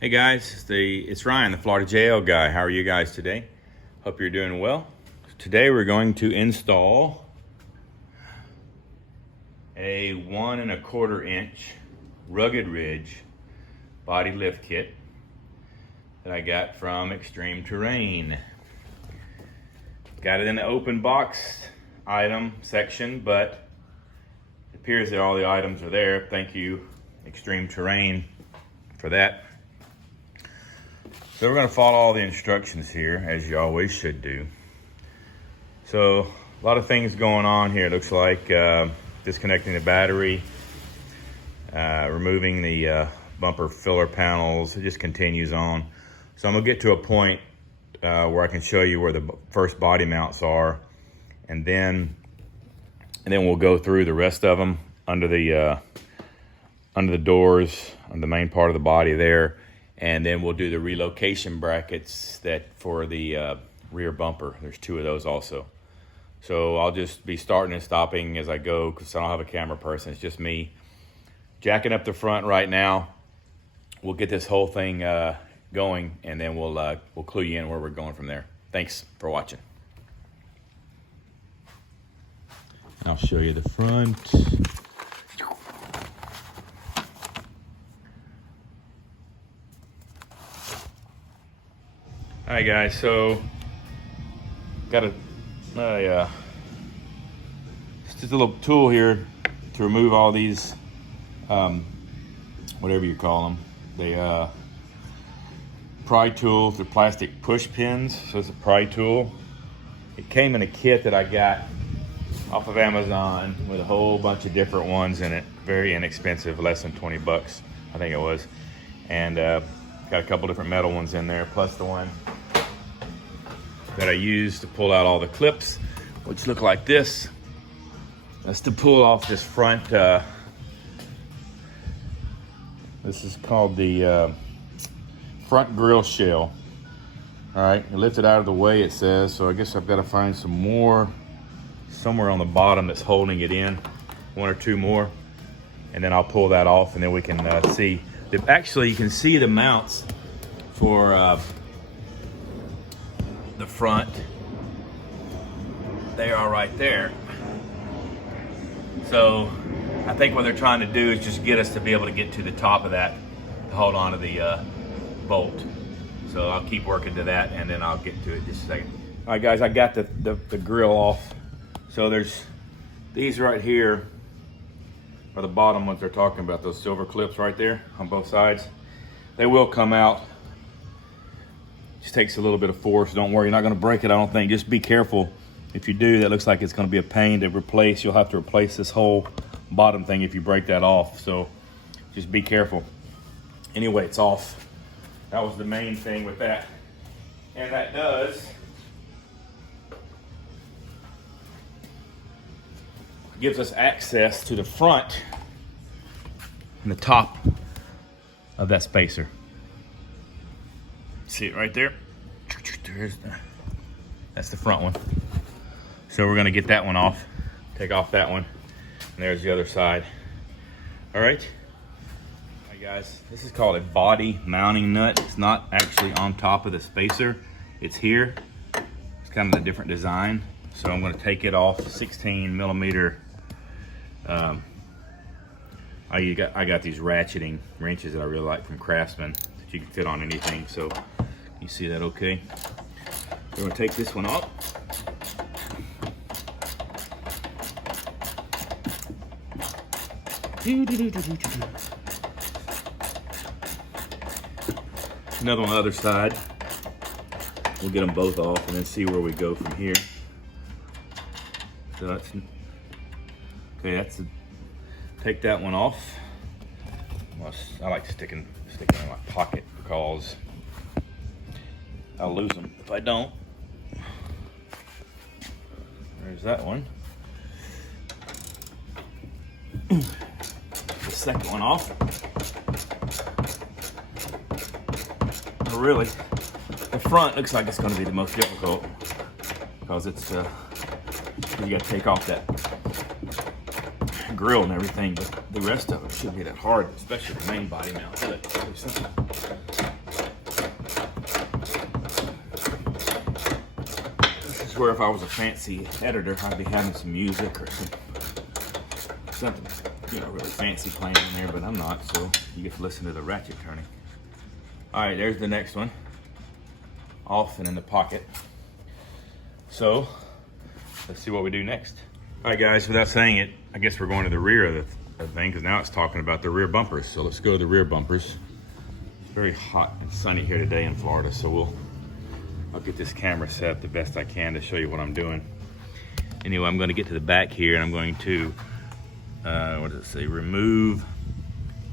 Hey guys, it's Ryan, the Florida JL guy. How are you guys today? Hope you're doing well. Today we're going to install a 1 1/4 inch rugged ridge body lift kit that I got from Extreme Terrain. Got it in the open box item section, but it appears that all the items are there. Thank you, Extreme Terrain, for that. So we're going to follow all the instructions here, as you always should do. So a lot of things going on here. It looks like disconnecting the battery, removing the bumper filler panels. It just continues on. So I'm going to get to a point where I can show you where the first body mounts are, and then we'll go through the rest of them under the doors on the main part of the body there. And then we'll do the relocation brackets that for the rear bumper. There's 2 of those also. So I'll just be starting and stopping as I go because I don't have a camera person. It's just me jacking up the front right now. We'll get this whole thing going, and then we'll clue you in where we're going from there. Thanks for watching. I'll show you the front. All right, guys, so got just a little tool here to remove all these, whatever you call them. They pry tools, they're plastic push pins, so it's a pry tool. It came in a kit that I got off of Amazon with a whole bunch of different ones in it. Very inexpensive, less than 20 bucks, I think it was. And got a couple different metal ones in there, plus the one that I use to pull out all the clips, which look like this. That's to pull off this front, this is called the front grille shell. All right, you lift it out of the way, it says, so I guess I've got to find some more somewhere on the bottom that's holding it in, 1 or 2 more, and then I'll pull that off, and then we can see. Actually, you can see the mounts for the front. They are right there. So I think what they're trying to do is just get us to be able to get to the top of that to hold on to the bolt. So I'll keep working to that, and then I'll get to it in just a second. All right, guys, I got the grill off. So there's these right here are the bottom ones they're talking about, those silver clips right there on both sides. They will come out. Just takes a little bit of force. Don't worry, you're not going to break it, I don't think. Just be careful. If you do, that looks like it's going to be a pain to replace. You'll have to replace this whole bottom thing if you break that off. So just be careful. Anyway, it's off. That was the main thing with that. And that gives us access to the front and the top of that spacer. See it right there? That's the front one. So we're gonna get that one off, take off that one, and there's the other side. All right. All right, guys, this is called a body mounting nut. It's not actually on top of the spacer. It's here. It's kind of a different design. So I'm gonna take it off, 16 millimeter. I got these ratcheting wrenches that I really like from Craftsman that you can fit on anything. So you see that okay? We're gonna take this one off. Another on the other side. We'll get them both off and then see where we go from here. So that's okay. Take that one off. I like to stick it in my pocket because I'll lose them if I don't. There's that one. The second one off. Really, the front looks like it's going to be the most difficult because it's you got to take off that grill and everything, but the rest of it shouldn't be that hard, especially the main body mount. swear if I was a fancy editor, I'd be having some music or something, you know, really fancy playing in there, but I'm not, so you get to listen to the ratchet turning. All right, there's the next one. Off and in the pocket. So, let's see what we do next. All right, guys, without saying it, I guess we're going to the rear of the thing, because now it's talking about the rear bumpers. So let's go to the rear bumpers. It's very hot and sunny here today in Florida, so I'll get this camera set up the best I can to show you what I'm doing. Anyway, I'm going to get to the back here, and I'm going to, what does it say? Remove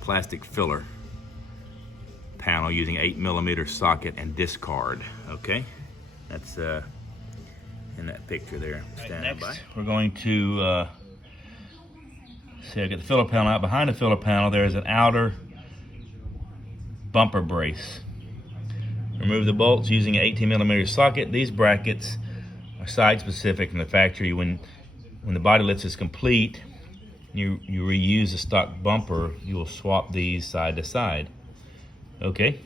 plastic filler panel using 8mm socket and discard. Okay, that's in that picture there. Stand by. We're going to see, I get the filler panel out. Behind the filler panel, there is an outer bumper brace. Remove the bolts using an 18mm socket. These brackets are side specific from the factory. When the body lift is complete, you reuse the stock bumper, you will swap these side to side. Okay,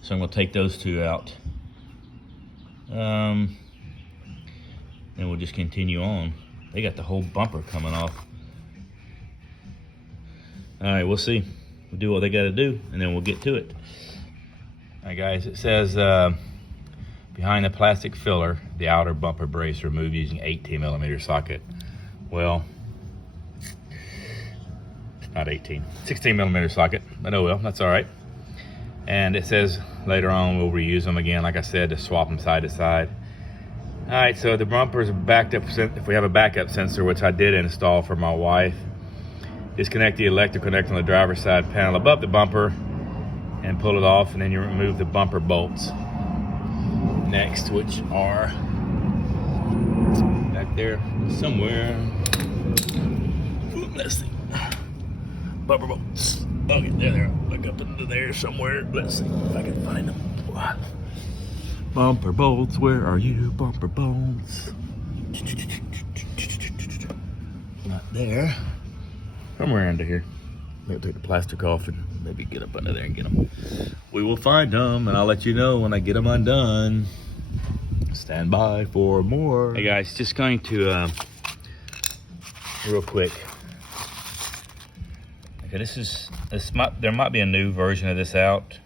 so I'm going to take those two out. Then we'll just continue on. They got the whole bumper coming off. All right, we'll see. We'll do what they got to do, and then we'll get to it. All right, guys, it says behind the plastic filler, the outer bumper brace removed using 18mm socket. Well, not 18, 16mm socket, but oh well, that's all right. And it says later on we'll reuse them again, like I said, to swap them side to side. All right, so the bumpers are backed up. If we have a backup sensor, which I did install for my wife, disconnect the electrical connector on the driver's side panel above the bumper and pull it off, and then you remove the bumper bolts next, which are back there somewhere. Let's see. Bumper bolts. Okay, there they are. Look up into there somewhere. Let's see if I can find them. Bumper bolts, where are you, bumper bolts? Not there. Somewhere under here. Maybe take the plastic off and maybe get up under there and get them. We will find them, and I'll let you know when I get them undone. Stand by for more. Hey guys, just going to real quick. Okay, there might be a new version of this out.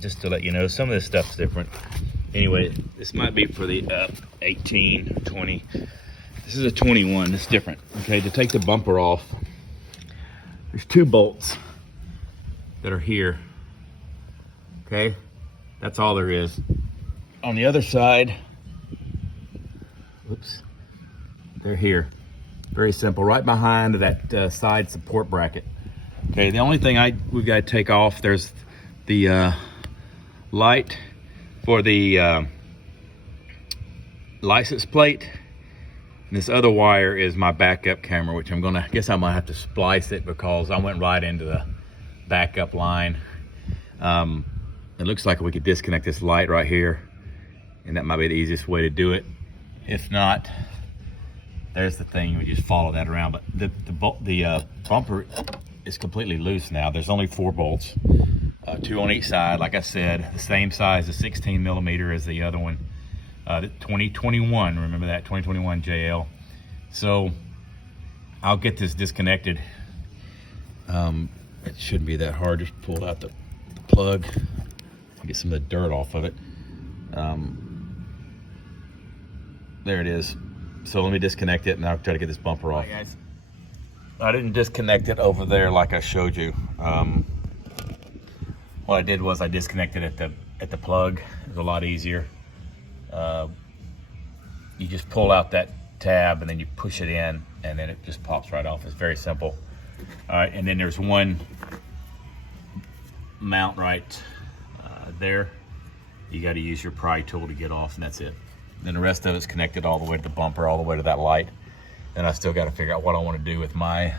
Just to let you know, some of this stuff's different. Anyway, this might be for the 18, 20. This is a 21, it's different. Okay, to take the bumper off, there's two bolts that are here. Okay, that's all there is. On the other side, whoops, they're here. Very simple, right behind that side support bracket. Okay, the only thing we've got to take off, there's the light for the license plate. And this other wire is my backup camera, which I guess I might have to splice it because I went right into the backup line. It looks like we could disconnect this light right here, and that might be the easiest way to do it. If not, there's the thing, we just follow that around. But the bumper is completely loose now. There's only 4 bolts, 2 on each side. Like I said, the same size, the 16mm as the other one. The 2021, remember that, 2021 JL. So I'll get this disconnected. It shouldn't be that hard. Just pull out the plug, get some of the dirt off of it. There it is. So let me disconnect it, and I'll try to get this bumper off. Right, guys. I didn't disconnect it over there like I showed you. What I did was I disconnected at the plug. It was a lot easier. You just pull out that tab and then you push it in, and then it just pops right off. It's very simple. All right, and then there's one mount right there. You got to use your pry tool to get off, and that's it. Then the rest of it's connected all the way to the bumper, all the way to that light. Then I still got to figure out what I want to do with my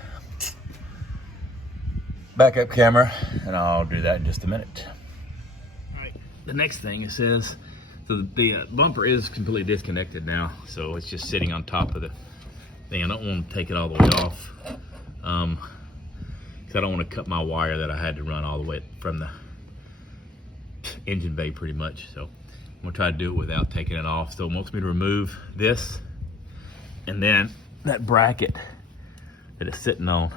backup camera, and I'll do that in just a minute. All right, the next thing it says, so the bumper is completely disconnected now, so it's just sitting on top of the thing. I don't want to take it all the way off, because I don't want to cut my wire that I had to run all the way from the engine bay pretty much. So gonna try to do it without taking it off. So it wants me to remove this, and then that bracket that it's sitting on,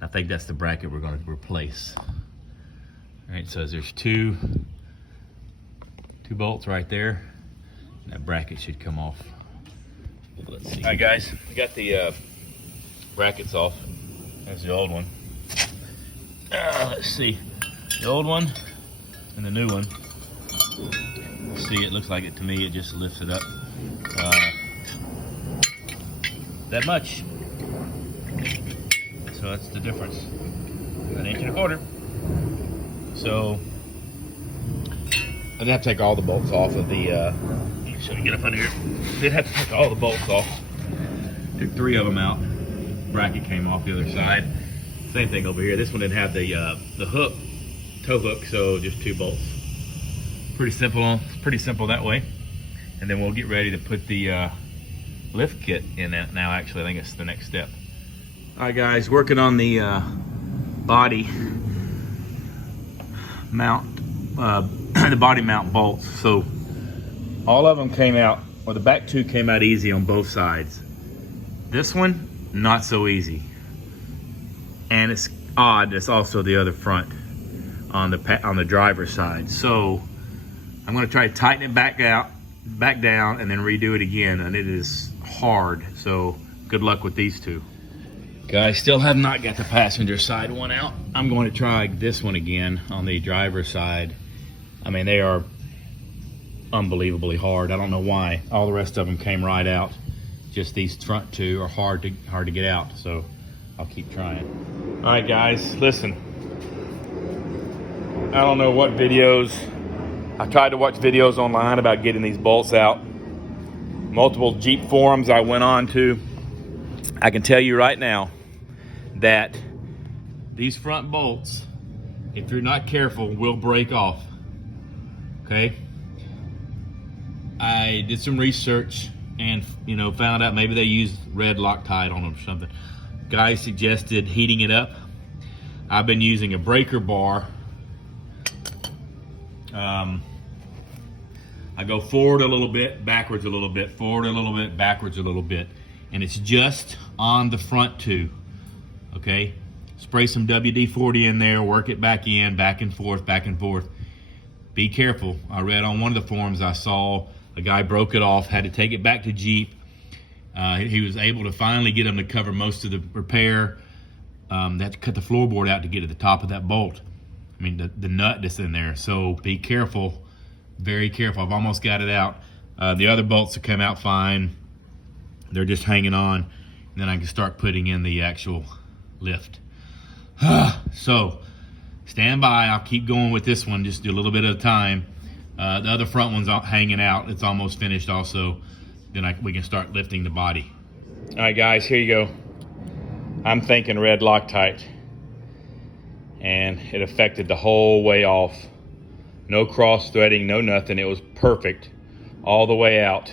I think that's the bracket we're gonna replace. All right, so there's two bolts right there. That bracket should come off. Let's see. All right, guys, we got the brackets off. There's the old one. Let's see, the old one and the new one. See, it looks like it to me. It just lifts it up that much. So that's the difference. 1.25 inches. So I did have to take all the bolts off of the. Let me show you, get up under here. Did have to take all the bolts off. Took 3 of them out. Bracket came off the other side. Same thing over here. This one didn't have the hook, toe hook, so just 2 bolts. Pretty simple. It's pretty simple that way. And then we'll get ready to put the lift kit in that now. Actually, I think it's the next step. All right, guys, working on the body mount, the body mount bolts. So all of them came out, or the back 2 came out easy on both sides. This one, not so easy. And it's odd, it's also the other front on the driver's side. So I'm gonna try to tighten it back down, and then redo it again, and it is hard. So good luck with these 2. Guys, still have not got the passenger side one out. I'm going to try this one again on the driver's side. I mean, they are unbelievably hard. I don't know why. All the rest of them came right out. Just these front 2 are hard to get out. So I'll keep trying. All right, guys, listen. I don't know what videos. I tried to watch videos online about getting these bolts out. Multiple Jeep forums I went on to. I can tell you right now that these front bolts, if you're not careful, will break off. Okay? I did some research and found out maybe they used red Loctite on them or something. Guy suggested heating it up. I've been using a breaker bar. I go forward a little bit, backwards a little bit, forward a little bit, backwards a little bit. And it's just on the front 2, okay? Spray some WD-40 in there, work it back in, back and forth, back and forth. Be careful. I read on one of the forums, I saw a guy broke it off, had to take it back to Jeep. He was able to finally get them to cover most of the repair. They had to cut the floorboard out to get to the top of that bolt. I mean, the nut that's in there. So be careful, very careful. I've almost got it out. The other bolts have come out fine. They're just hanging on. And then I can start putting in the actual lift. So stand by. I'll keep going with this one, just do a little bit at a time. The other front one's hanging out. It's almost finished also. Then we can start lifting the body. All right, guys, here you go. I'm thinking red Loctite. And it affected the whole way off. No cross threading, no nothing. It was perfect all the way out.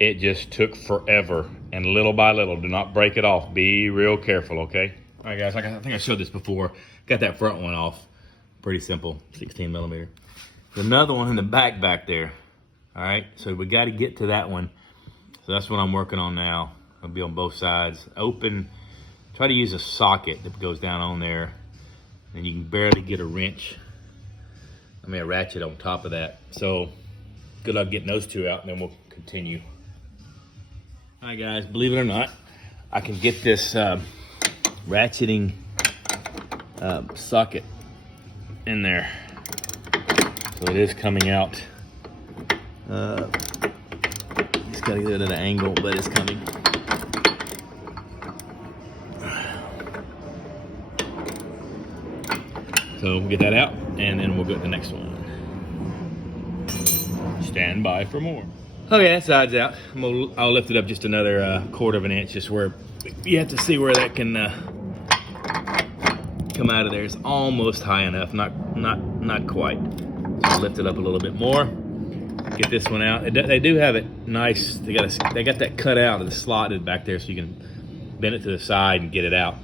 It just took forever, and little by little. Do not break it off. Be real careful, okay? All right, guys, I think I showed this before. Got that front one off. Pretty simple, 16 millimeter. There's another one in the back there. All right, so we got to get to that one. So that's what I'm working on now. I'll be on both sides. Open, try to use a socket that goes down on there, and you can barely get a wrench. I mean, a ratchet on top of that. So good luck getting those 2 out, and then we'll continue. All right, guys, believe it or not, I can get this ratcheting socket in there. So it is coming out. Just gotta get it at an angle, but it's coming. So we'll get that out, and then we'll go to the next one. Stand by for more. Okay, that side's out. I'll lift it up just another 1/4 inch, just where you have to see where that can come out of there. It's almost high enough, not quite. So I'll lift it up a little bit more. Get this one out. They do have it nice. They got that cut out and slotted back there, so you can bend it to the side and get it out.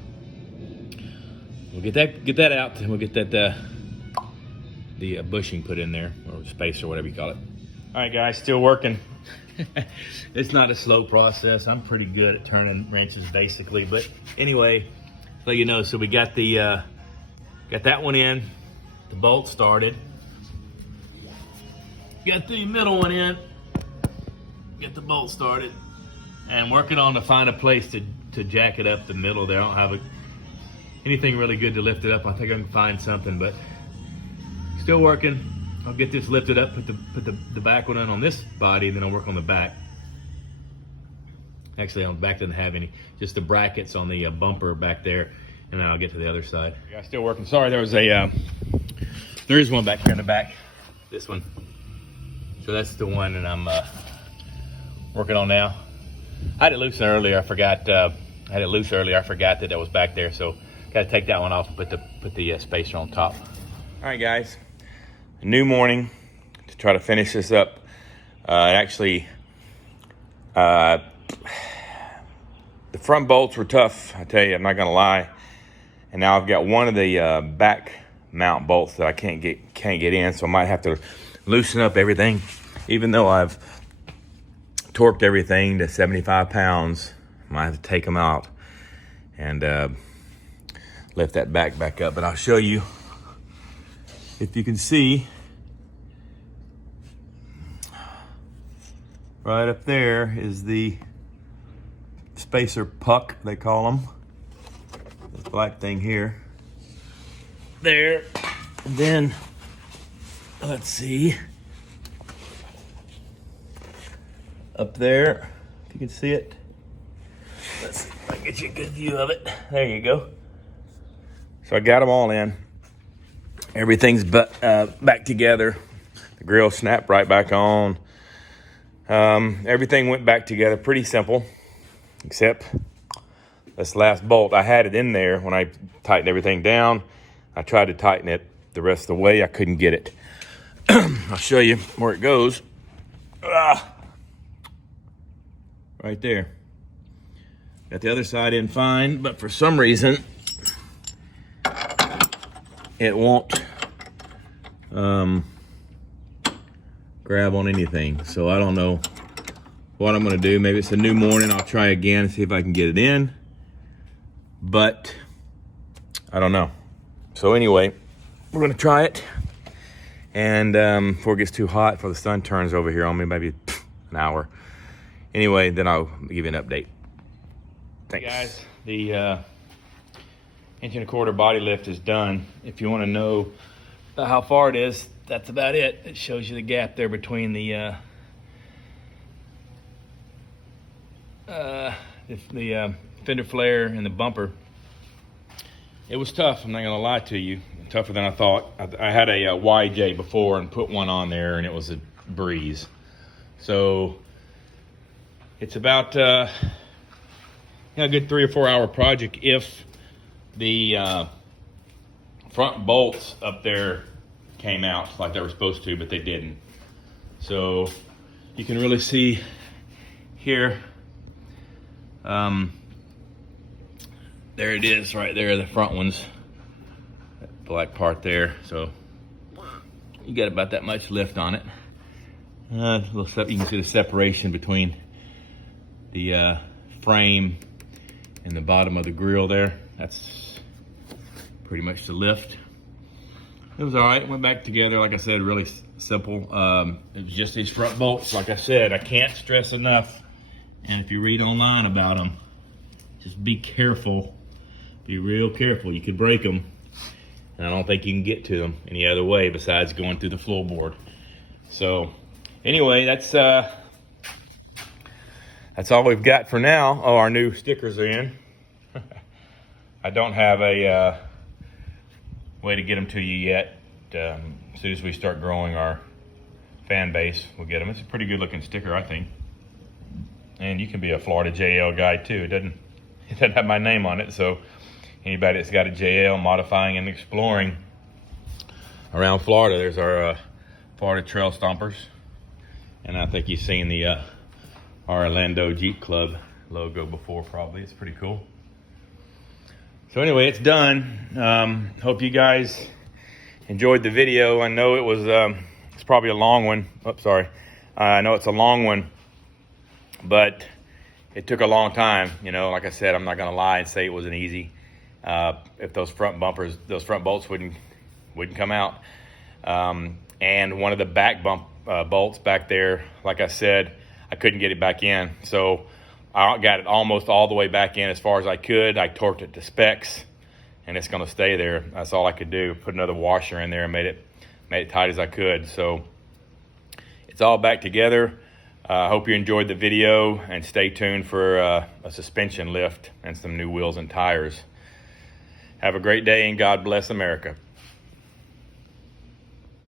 We'll get that out, and we'll get that the the bushing put in there, or space, or whatever you call it. All right, guys, still working. It's not a slow process. I'm pretty good at turning wrenches, basically. But anyway, let you know. So we got the got that one in. The bolt started. Got the middle one in. Get the bolt started. And working on to find a place to jack it up the middle there. I don't have anything really good to lift it up. I think I can find something, but still working. I'll get this lifted up, put the back one on this body, and then I'll work on the back. Actually, on the back doesn't have any, just the brackets on the bumper back there, and then I'll get to the other side. Yeah, still working. Sorry, there is one back here in the back. This one. So that's the one that I'm working on now. I had it loose earlier. I forgot. I had it loose earlier. I forgot that was back there. So got to take that one off and put the spacer on top. All right, guys. A new morning to try to finish this up. Actually, the front bolts were tough. I tell you, I'm not gonna lie. And now I've got one of the back mount bolts that I can't get in. So I might have to loosen up everything, even though I've torqued everything to 75 pounds. I might have to take them out and lift that back up. But I'll show you, if you can see, right up there is the spacer puck, they call them. This black thing here. There. And then, let's see. Up there, if you can see it. Let's see if I can get you a good view of it. There you go. So I got them all in. Everything's back together. The grill snapped right back on. Everything went back together pretty simple, except this last bolt. I had it in there when I tightened everything down. I tried to tighten it the rest of the way. I couldn't get it. I'll show you where it goes. Right there. Got the other side in fine, but for some reason, it won't grab on anything. So I don't know what I'm gonna do. Maybe it's a new morning. I'll try again and see if I can get it in. But I don't know. So anyway, we're gonna try it. And before it gets too hot, before the sun turns over here on me, maybe an hour. Anyway, then I'll give you an update. Thanks. Hey guys, the 1.25 inch body lift is done. If you want to know how far it is, that's about it. It shows you the gap there between the fender flare and the bumper. It was tough, I'm not gonna lie to you. Tougher than I thought. I had a YJ before and put one on there, and it was a breeze. So it's about a good 3 or 4 hour project if the front bolts up there came out like they were supposed to, but they didn't. So you can really see here, there it is right there, the front ones, that black part there. So you got about that much lift on it. You can see the separation between the frame and the bottom of the grill there. That's pretty much the lift. It was all right, went back together. Like I said, really simple. It was just these front bolts. Like I said, I can't stress enough. And if you read online about them, just be careful. Be real careful. You could break them. And I don't think you can get to them any other way besides going through the floorboard. So anyway, that's all we've got for now. Oh, our new stickers are in. I don't have a way to get them to you yet. As soon as we start growing our fan base, we'll get them. It's a pretty good looking sticker, I think. And you can be a Florida JL guy too. It doesn't have my name on it, so anybody that's got a JL modifying and exploring around Florida, there's our Florida Trail Stompers. And I think you've seen the our Orlando Jeep Club logo before, probably. It's pretty cool. So anyway, it's done. Hope you guys enjoyed the video. I know it was it's probably a long one. Oops, sorry. I know it's a long one, but it took a long time. You know, like I said, I'm not gonna lie and say it wasn't easy. If those front bolts wouldn't come out, and one of the back bolts back there, like I said, I couldn't get it back in. So I got it almost all the way back in as far as I could. I torqued it to specs, and it's gonna stay there. That's all I could do. Put another washer in there and made it tight as I could. So it's all back together. I hope you enjoyed the video, and stay tuned for a suspension lift and some new wheels and tires. Have a great day, and God bless America.